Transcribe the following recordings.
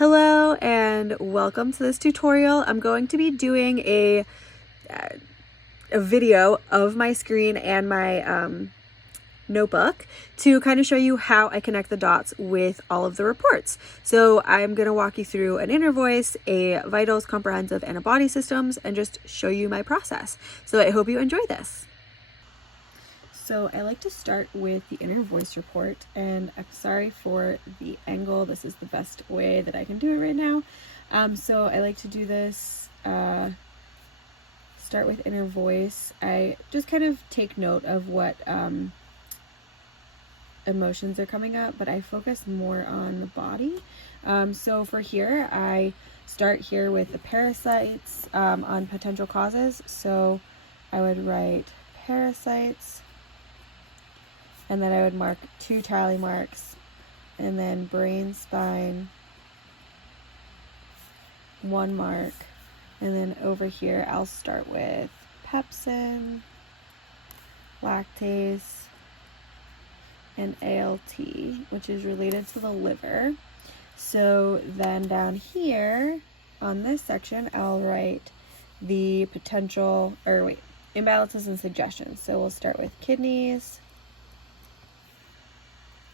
Hello and welcome to this tutorial. I'm going to be doing a video of my screen and my notebook to kind of show you how I connect the dots with all of the reports. So I'm going to walk you through an inner voice, a vitals, comprehensive, and a body systems, and just show you my process. So I hope you enjoy this. So I like to start with the inner voice report, and I'm sorry for the angle. This is the best way that I can do it right now. So I like to do this, start with inner voice. I just kind of take note of what emotions are coming up, but I focus more on the body. So for here, I start here with the parasites on potential causes. So I would write parasites, and then I would mark 2 tally marks, and then brain, spine, 1 mark, and then over here I'll start with pepsin, lactase, and ALT, which is related to the liver. So then down here on this section, I'll write the potential, imbalances and suggestions. So we'll start with kidneys,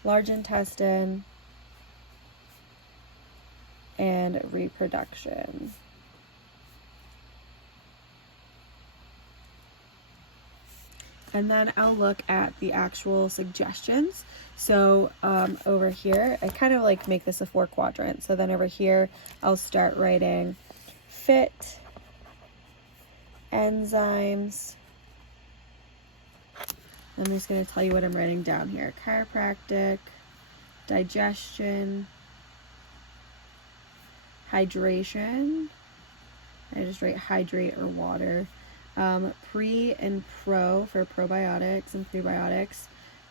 large intestine, and reproduction. And then I'll look at the actual suggestions. So over here, I kind of like make this a 4 quadrant. So then over here, I'll start writing fit, enzymes. I'm just going to tell you what I'm writing down here. Chiropractic, digestion, hydration. I just write hydrate or water. Pre and pro for probiotics and prebiotics.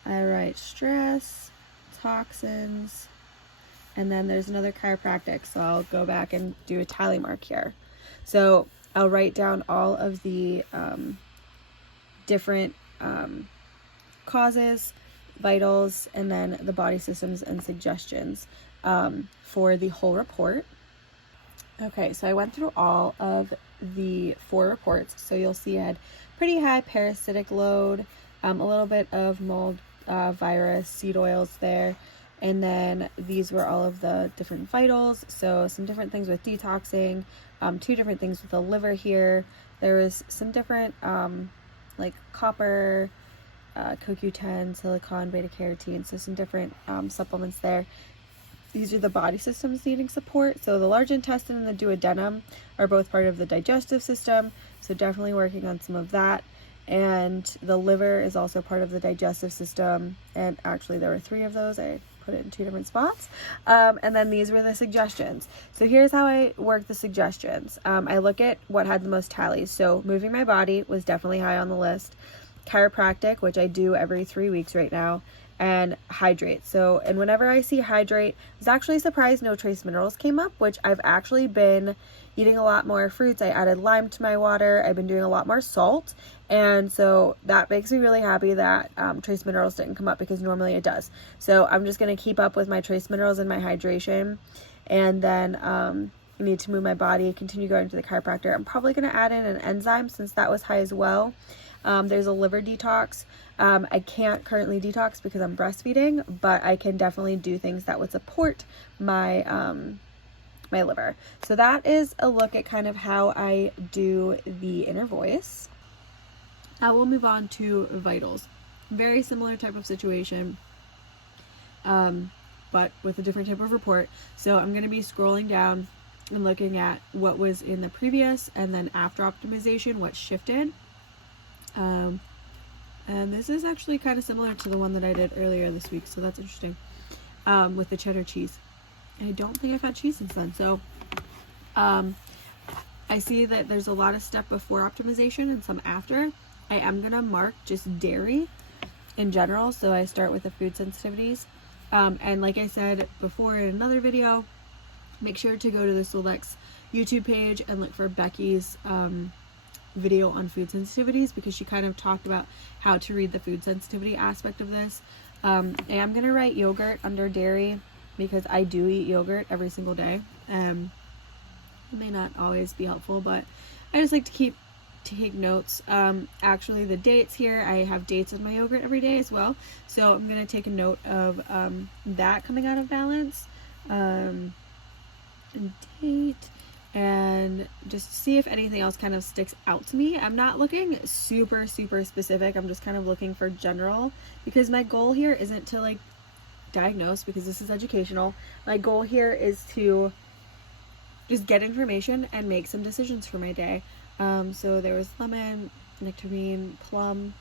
I write stress, toxins, and then there's another chiropractic. So I'll go back and do a tally mark here. So I'll write down all of the different causes, vitals, and then the body systems and suggestions for the whole report. Okay, so I went through all of the 4 reports. So you'll see I had pretty high parasitic load, a little bit of mold, virus, seed oils there. And then these were all of the different vitals. So some different things with detoxing, 2 different things with the liver here. There was some different like copper, CoQ10, silicon, beta carotene, so some different supplements there. These are the body systems needing support. So the large intestine and the duodenum are both part of the digestive system, so definitely working on some of that. And the liver is also part of the digestive system, and actually there were 3 of those. I put it in 2 different spots. And then these were the suggestions. So here's how I work the suggestions. I look at what had the most tallies. So moving my body was definitely high on the list. Chiropractic, which I do every 3 weeks right now, and hydrate. So, and whenever I see hydrate, I was actually surprised no trace minerals came up, which I've actually been eating a lot more fruits. I added lime to my water. I've been doing a lot more salt. And so that makes me really happy that trace minerals didn't come up, because normally it does. So I'm just going to keep up with my trace minerals and my hydration. And then I need to move my body, continue going to the chiropractor. I'm probably going to add in an enzyme since that was high as well. There's a liver detox. I can't currently detox because I'm breastfeeding, but I can definitely do things that would support my my liver. So that is a look at kind of how I do the inner voice. Now we'll move on to vitals. Very similar type of situation, but with a different type of report. So I'm going to be scrolling down and looking at what was in the previous, and then after optimization, what shifted. And this is actually kind of similar to the one that I did earlier this week, so that's interesting, with the cheddar cheese. I don't think I've had cheese since then. So I see that there's a lot of step before optimization and some after. I am going to mark just dairy in general, so I start with the food sensitivities. And like I said before in another video, make sure to go to the Solex YouTube page and look for Becky's video on food sensitivities, because she kind of talked about how to read the food sensitivity aspect of this. I am going to write yogurt under dairy because I do eat yogurt every single day. It may not always be helpful, but I just like to take notes. Actually, the dates here, I have dates in my yogurt every day as well, so I'm going to take a note of that coming out of balance, and date, and just see if anything else kind of sticks out to me. I'm not looking super specific, I'm just kind of looking for general, because my goal here isn't to like diagnose, because this is educational. My goal here is to just get information and make some decisions for my day. So there was lemon, nectarine, plum.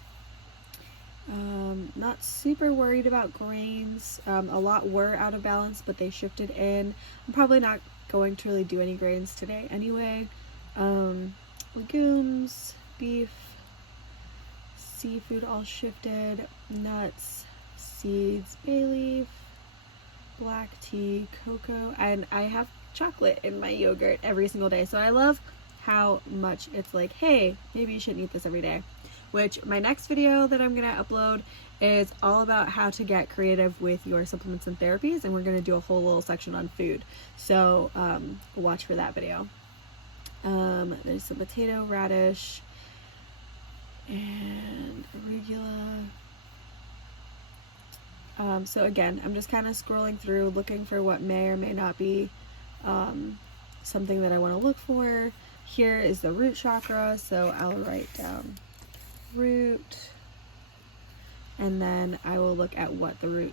Not super worried about grains. A lot were out of balance, but they shifted in. I'm probably not going to really do any grains today anyway. Legumes, beef, seafood all shifted, nuts, seeds, bay leaf, black tea, cocoa, and I have chocolate in my yogurt every single day. So I love how much it's like, hey, maybe you shouldn't eat this every day. Which my next video that I'm gonna upload is all about how to get creative with your supplements and therapies, and we're gonna do a whole little section on food. So watch for that video. There's some potato, radish, and arugula. So again, I'm just kind of scrolling through, looking for what may or may not be something that I want to look for. Here is the root chakra, so I'll write down root, and then I will look at what the root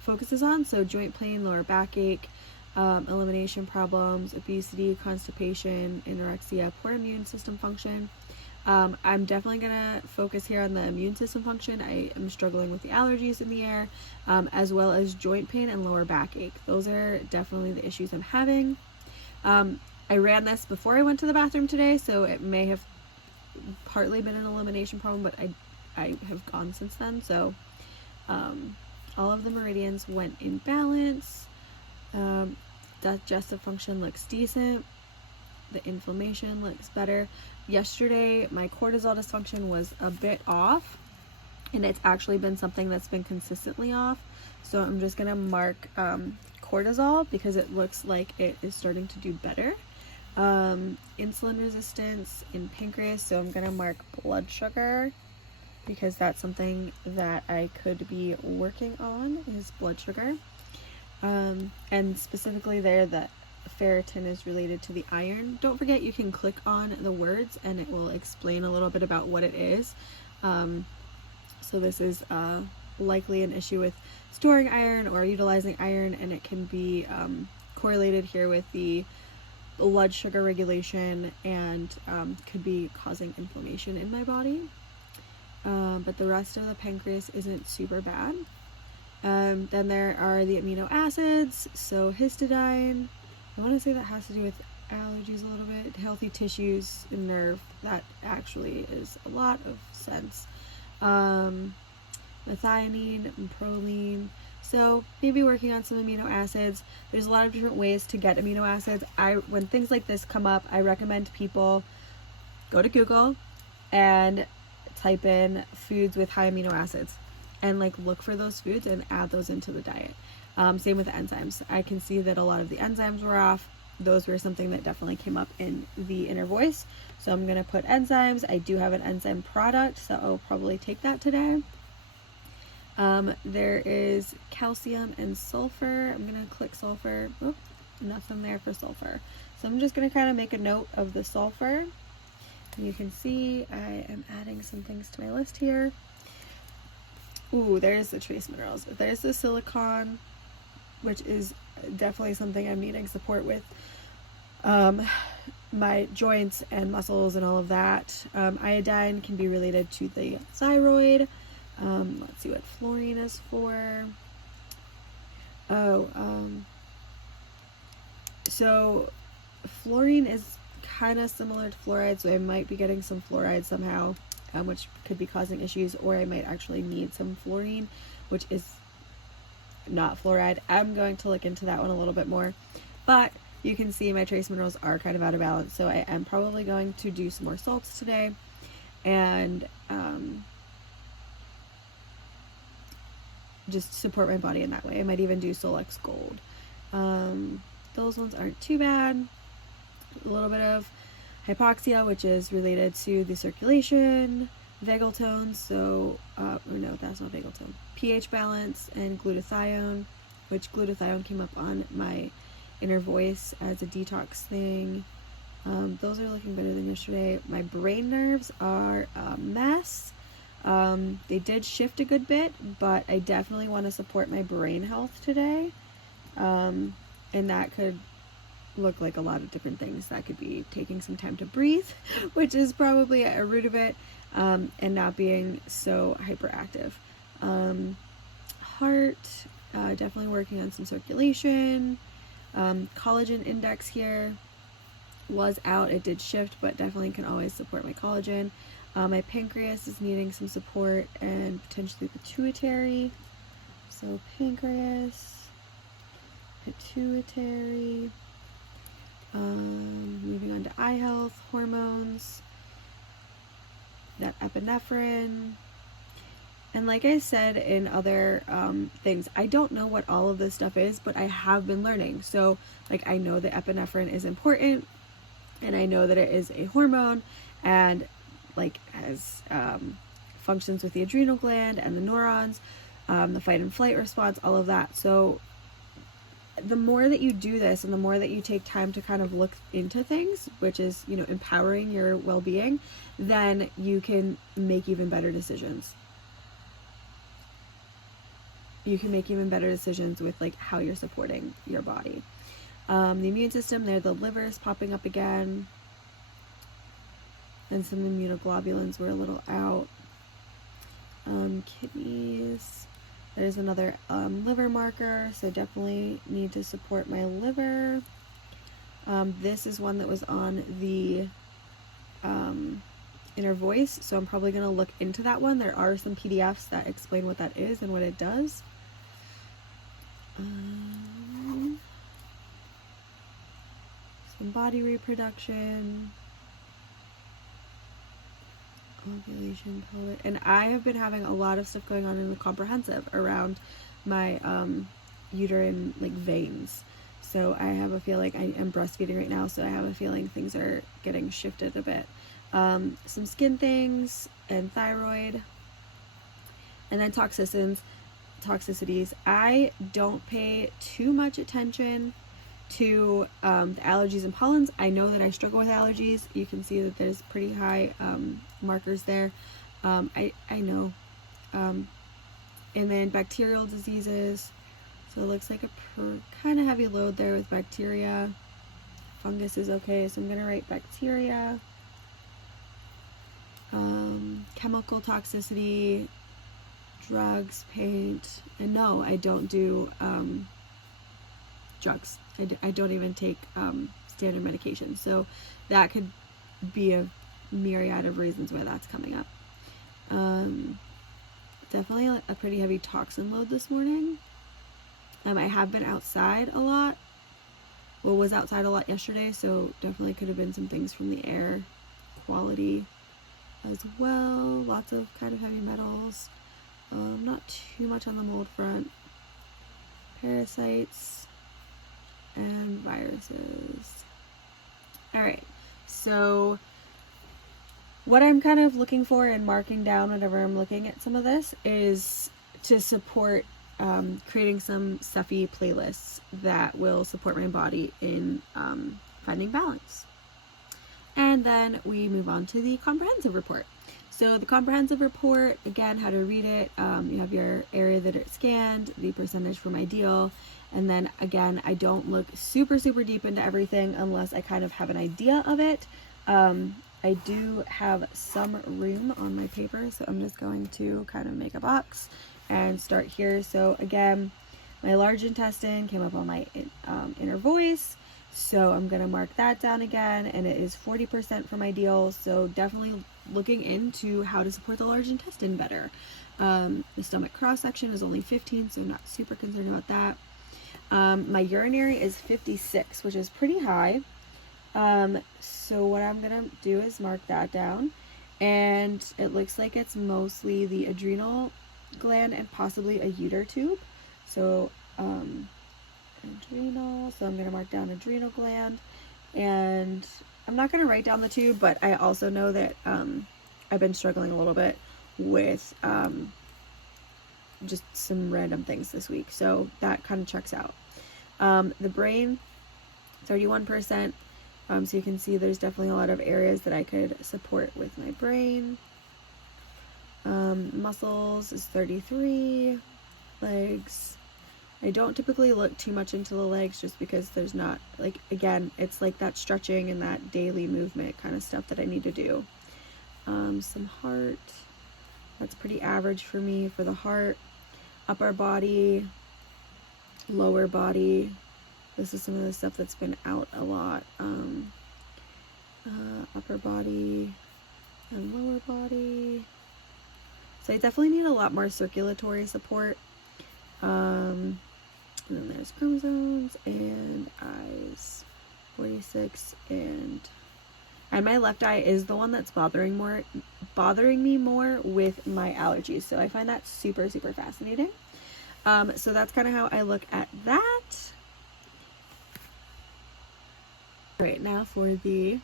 focuses on. So joint pain, lower backache, elimination problems, obesity, constipation, anorexia, poor immune system function. I'm definitely gonna focus here on the immune system function. I am struggling with the allergies in the air, as well as joint pain and lower backache. Those are definitely the issues I'm having. I ran this before I went to the bathroom today, so it may have partly been an elimination problem, but I have gone since then. So all of the meridians went in balance. Digestive function looks decent. The inflammation looks better. Yesterday, my cortisol dysfunction was a bit off, and it's actually been something that's been consistently off. So I'm just gonna mark cortisol because it looks like it is starting to do better. Insulin resistance in pancreas, so I'm gonna mark blood sugar because that's something that I could be working on, is blood sugar. And specifically there, that ferritin is related to the iron. Don't forget, you can click on the words and it will explain a little bit about what it is. So this is likely an issue with storing iron or utilizing iron, and it can be correlated here with the blood sugar regulation, and could be causing inflammation in my body. But the rest of the pancreas isn't super bad. Then there are the amino acids, so histidine, I want to say that has to do with allergies a little bit, healthy tissues and nerve, that actually is a lot of sense. Methionine and proline, so maybe working on some amino acids. There's a lot of different ways to get amino acids. When things like this come up, I recommend people go to Google and type in foods with high amino acids and like look for those foods and add those into the diet. Same with the enzymes. I can see that a lot of the enzymes were off. Those were something that definitely came up in the inner voice. So I'm going to put enzymes. I do have an enzyme product, so I'll probably take that today. There is calcium and sulfur. I'm going to click sulfur. Oop, nothing there for sulfur. So I'm just going to kind of make a note of the sulfur. And you can see I am adding some things to my list here. Ooh, there's the trace minerals. There's the silicon, which is definitely something I'm needing support with. My joints and muscles and all of that. Iodine can be related to the thyroid. Let's see what fluorine is for. So fluorine is kind of similar to fluoride, so I might be getting some fluoride somehow, which could be causing issues, or I might actually need some fluorine, which is not fluoride. I'm going to look into that one a little bit more, but you can see my trace minerals are kind of out of balance, so I am probably going to do some more salts today, and just support my body in that way. I might even do Solex Gold. The those ones aren't too bad. A little bit of hypoxia, which is related to the circulation, vagal tone, so, or no, that's not vagal tone, pH balance, and glutathione, which glutathione came up on my inner voice as a detox thing. Those are looking better than yesterday. My brain nerves are a mess. They did shift a good bit, but I definitely want to support my brain health today. And that could look like a lot of different things. That could be taking some time to breathe, which is probably a root of it, and not being so hyperactive. Heart, definitely working on some circulation. Collagen index here was out. It did shift, but definitely can always support my collagen. My pancreas is needing some support, and potentially pituitary. So pancreas, pituitary. Moving on to eye health, hormones, that epinephrine. And like I said in other things, I don't know what all of this stuff is, but I have been learning. So like I know that epinephrine is important, and I know that it is a hormone, and like has functions with the adrenal gland and the neurons, the fight and flight response, all of that. So the more that you do this, and the more that you take time to kind of look into things, which is, you know, empowering your well-being, then you can make even better decisions. You can make even better decisions with like how you're supporting your body. The immune system, there, the liver is popping up again, and some immunoglobulins were a little out. Kidneys, there's another liver marker, so definitely need to support my liver. This is one that was on the inner voice, so I'm probably going to look into that one. There are some PDFs that explain what that is and what it does. Some body reproduction, ovulation, pelvic, and I have been having a lot of stuff going on in the comprehensive around my uterine like veins. So I have a feeling, I am breastfeeding right now, so I have a feeling things are getting shifted a bit. Some skin things and thyroid, and then toxicities. I don't pay too much attention to the allergies and pollens. I know that I struggle with allergies. You can see that there's pretty high markers there. I know. And then bacterial diseases. So it looks like a kind of heavy load there with bacteria. Fungus is okay, so I'm going to write bacteria. Chemical toxicity, drugs, paint, and no, I don't do drugs. I don't even take standard medication. So that could be a myriad of reasons why that's coming up. Definitely a pretty heavy toxin load this morning. I have been outside a lot. Well, was outside a lot yesterday, so definitely could have been some things from the air quality as well. Lots of kind of heavy metals. Not too much on the mold front. Parasites and viruses. Alright, so what I'm kind of looking for and marking down whenever I'm looking at some of this is to support creating some SEFI playlists that will support my body in finding balance. And then we move on to the comprehensive report. So the comprehensive report, again, how to read it. You have your area that it's scanned, the percentage from ideal, and then again, I don't look super deep into everything unless I kind of have an idea of it. I do have some room on my paper, so I'm just going to kind of make a box and start here. So again, my large intestine came up on my inner voice, so I'm going to mark that down again, and it is 40% from ideal, so definitely looking into how to support the large intestine better. The stomach cross-section is only 15, so I'm not super concerned about that. My urinary is 56, which is pretty high. So what I'm going to do is mark that down, and it looks like it's mostly the adrenal gland and possibly a uter tube. So adrenal. So I'm going to mark down adrenal gland. And I'm not going to write down the two, but I also know that I've been struggling a little bit with just some random things this week. So that kind of checks out. The brain, 31%. So you can see there's definitely a lot of areas that I could support with my brain. Muscles is 33. Legs, I don't typically look too much into the legs just because there's not, like, again, it's like that stretching and that daily movement kind of stuff that I need to do. Some heart, that's pretty average for me for the heart. Upper body, lower body, this is some of the stuff that's been out a lot. Upper body and lower body. So I definitely need a lot more circulatory support. And then there's chromosomes and eyes, 46, and my left eye is the one that's bothering me more with my allergies. So I find that super, super fascinating. So that's kind of how I look at that. All right, now for the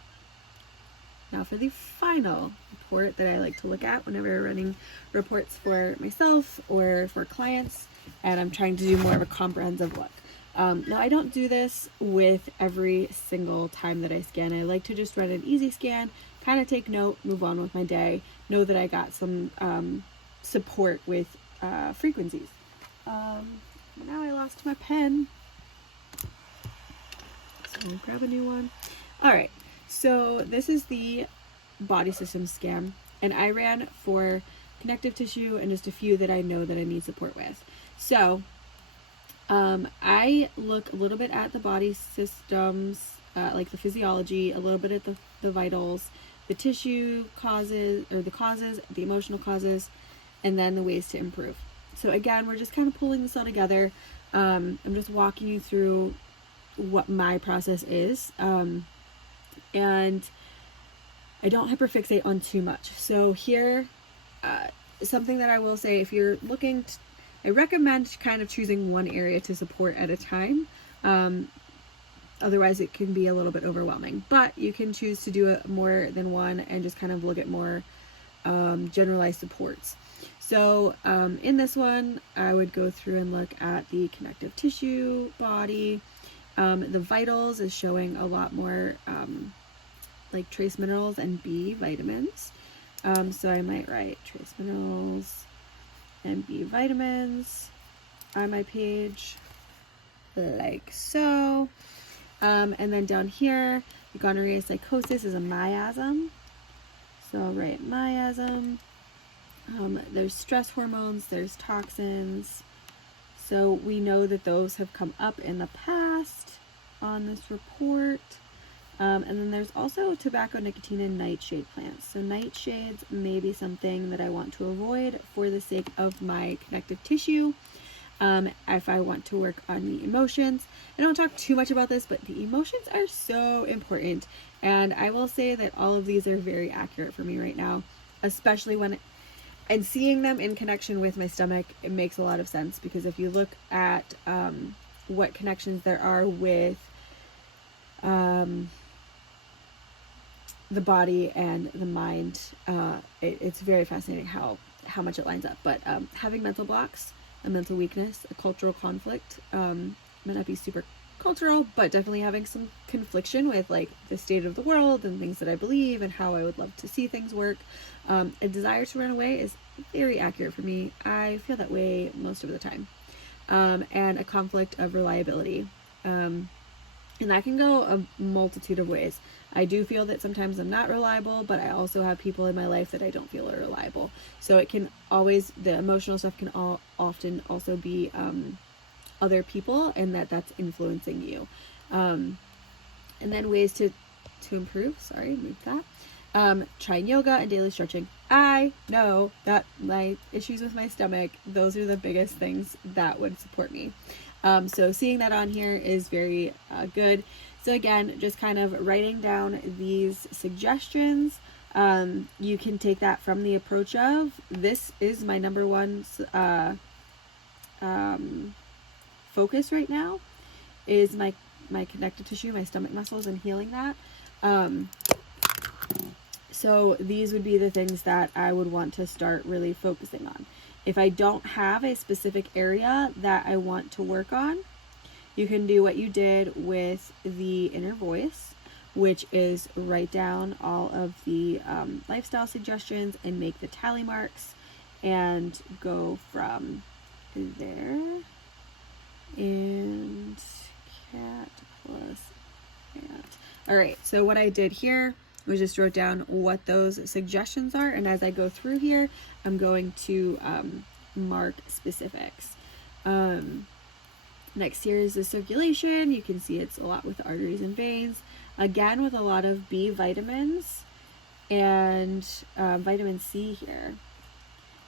final report that I like to look at whenever I'm running reports for myself or for clients, and I'm trying to do more of a comprehensive look. Now, I don't do this with every single time that I scan. I like to just run an easy scan, kind of take note, move on with my day, know that I got some support with frequencies. Now I lost my pen, so I'll grab a new one. All right, so this is the body system scan, and I ran for connective tissue and just a few that I know that I need support with. So I look a little bit at the body systems, like the physiology, a little bit at the vitals, the tissue causes, or the causes, the emotional causes, and then the ways to improve. So again, we're just kind of pulling this all together. I'm just walking you through what my process is. And I don't hyperfixate on too much. So here, something that I will say, if you're looking I recommend kind of choosing one area to support at a time. Otherwise it can be a little bit overwhelming, but you can choose to do it more than one and just kind of look at more generalized supports. So in this one, I would go through and look at the connective tissue, body. The vitals is showing a lot more like trace minerals and B vitamins. So I might write trace minerals and B vitamins on my page, like so. And then down here, the gonorrhea psychosis is a miasm. So I'll write miasm. There's stress hormones, there's toxins. So we know that those have come up in the past on this report. And then there's also tobacco, nicotine, and nightshade plants. So nightshades may be something that I want to avoid for the sake of my connective tissue. If I want to work on the emotions, I don't talk too much about this, but the emotions are so important. And I will say that all of these are very accurate for me right now, especially and seeing them in connection with my stomach, it makes a lot of sense, because if you look at what connections there are with the body and the mind, it's very fascinating how much it lines up. But having mental blocks, a mental weakness, a cultural conflict, might not be super cultural, but definitely having some confliction with like the state of the world and things that I believe and how I would love to see things work. A desire to run away is very accurate for me. I feel that way most of the time. And a conflict of reliability. And that can go a multitude of ways. I do feel that sometimes I'm not reliable, but I also have people in my life that I don't feel are reliable. So it can always, the emotional stuff can often also be other people, and that's influencing you. And then ways to improve, move that. Trying yoga and daily stretching. I know that my issues with my stomach, those are the biggest things that would support me. So seeing that on here is very good. So again, just kind of writing down these suggestions. You can take that from the approach of, this is my number one focus right now. is my connective tissue, my stomach muscles, and healing that. So these would be the things that I would want to start really focusing on. If I don't have a specific area that I want to work on, you can do what you did with the inner voice, which is write down all of the lifestyle suggestions and make the tally marks and go from there. And cat plus cat. All right, so what I did here was just wrote down what those suggestions are, and as I go through here, I'm going to mark specifics. Next here is the circulation. You can see it's a lot with arteries and veins. Again, with a lot of B vitamins and vitamin C here.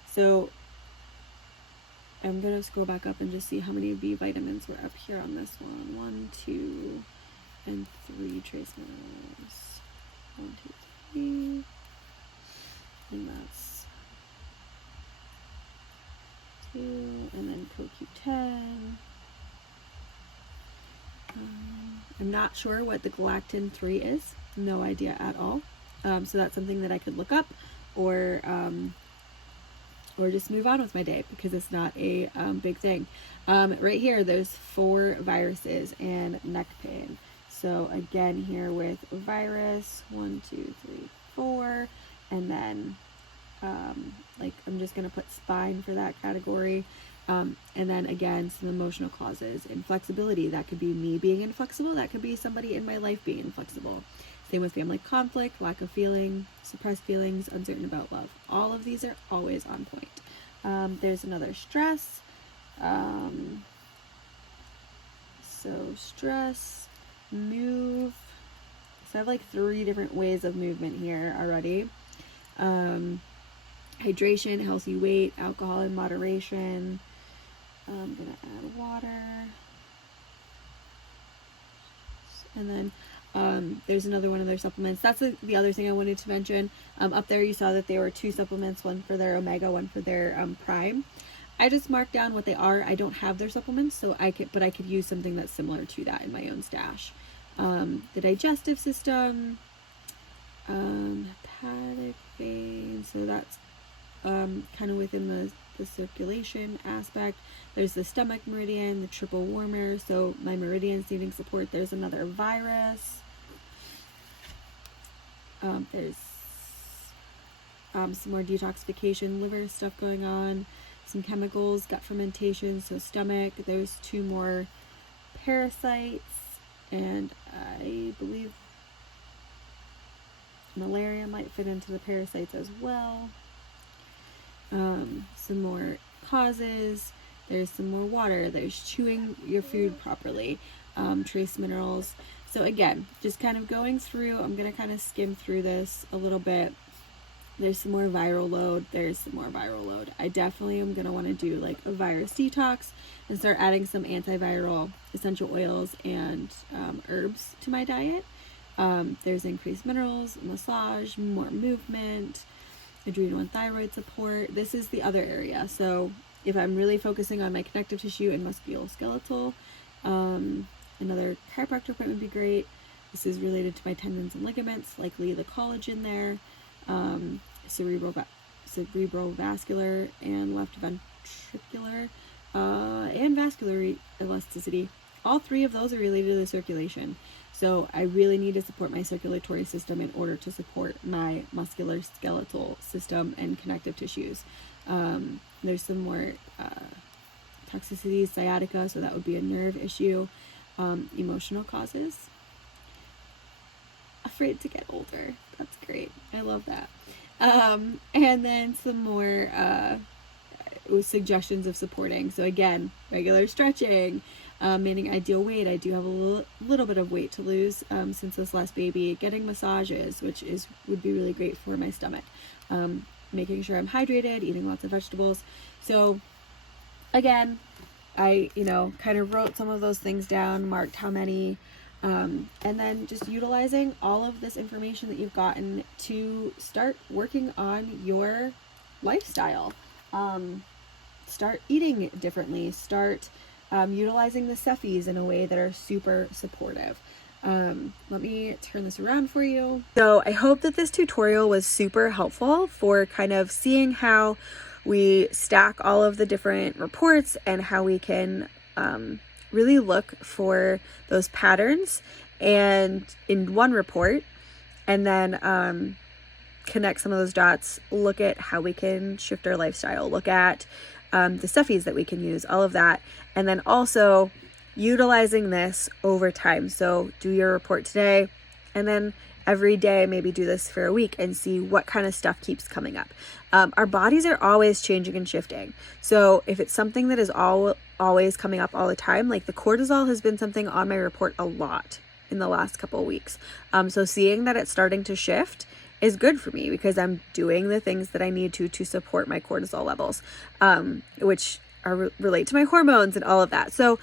So I'm going to scroll back up and just see how many B vitamins were up here on this one. 1, 2, and 3 trace minerals. 1, 2, 3. And that's 2. And then CoQ10. I'm not sure what the galactin 3 is. No idea at all. So that's something that I could look up or just move on with my day because it's not a big thing. Right here, there's 4 viruses and neck pain. So again, here with virus, 1, 2, 3, 4, and then I'm just gonna put spine for that category. And then again, some emotional causes. Inflexibility, that could be me being inflexible, that could be somebody in my life being inflexible. Same with family conflict, lack of feeling, suppressed feelings, uncertain about love. All of these are always on point. There's another stress. So stress, move. So I have like 3 different ways of movement here already. Hydration, healthy weight, alcohol in moderation. I'm going to add water. And then there's another one of their supplements. That's the other thing I wanted to mention. Up there you saw that there were 2 supplements, one for their omega, one for their prime. I just marked down what they are. I don't have their supplements, so I could use something that's similar to that in my own stash. The digestive system, hepatic vein, so that's kind of within the circulation aspect. There's the stomach meridian, the triple warmer, so my meridian's needing support. There's another virus. There's some more detoxification, liver stuff going on, some chemicals, gut fermentation, so stomach. There's 2 more parasites, and I believe malaria might fit into the parasites as well. Some more causes. There's some more water. There's chewing your food properly. Trace minerals. So again, just kind of going through, I'm going to kind of skim through this a little bit. There's some more viral load. There's some more viral load. I definitely am going to want to do like a virus detox and start adding some antiviral essential oils and herbs to my diet. There's increased minerals, massage, more movement, adrenal and thyroid support. This is the other area. So if I'm really focusing on my connective tissue and musculoskeletal, another chiropractor appointment would be great. This is related to my tendons and ligaments, likely the collagen there, cerebral vascular and left ventricular, and vascular elasticity. All 3 of those are related to the circulation. So I really need to support my circulatory system in order to support my muscular skeletal system and connective tissues. There's some more toxicities, sciatica, so that would be a nerve issue. Emotional causes. Afraid to get older. That's great. I love that. And then some more suggestions of supporting. So again, regular stretching, maintaining ideal weight. I do have a little bit of weight to lose since this last baby. Getting massages, which would be really great for my stomach. Making sure I'm hydrated, eating lots of vegetables. So again, I kind of wrote some of those things down, marked how many, and then just utilizing all of this information that you've gotten to start working on your lifestyle. Start eating differently. Start utilizing the SEFIs in a way that are super supportive. Let me turn this around for you. So I hope that this tutorial was super helpful for kind of seeing how we stack all of the different reports and how we can really look for those patterns and in one report, and then connect some of those dots, look at how we can shift our lifestyle, look at the SEFIs that we can use, all of that, and then also utilizing this over time. So do your report today, and then every day maybe do this for a week and see what kind of stuff keeps coming up. Our bodies are always changing and shifting. So if it's something that is always coming up all the time, like the cortisol has been something on my report a lot in the last couple of weeks. So seeing that it's starting to shift is good for me because I'm doing the things that I need to support my cortisol levels, which relate to my hormones and all of that. So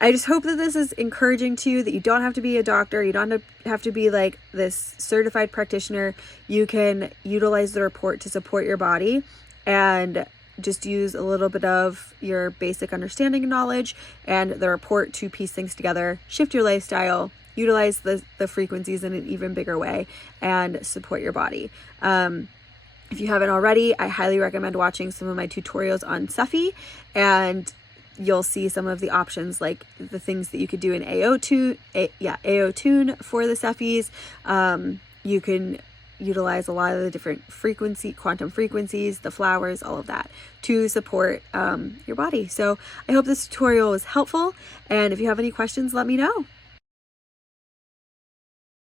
I just hope that this is encouraging to you, that you don't have to be a doctor. You don't have to be like this certified practitioner. You can utilize the report to support your body and just use a little bit of your basic understanding and knowledge and the report to piece things together, shift your lifestyle, utilize the frequencies in an even bigger way, and support your body. If you haven't already, I highly recommend watching some of my tutorials on SEFI, and you'll see some of the options, like the things that you could do in AO Tune for the SEFIs. You can utilize a lot of the different quantum frequencies, the flowers, all of that to support your body. So I hope this tutorial was helpful, and if you have any questions, let me know.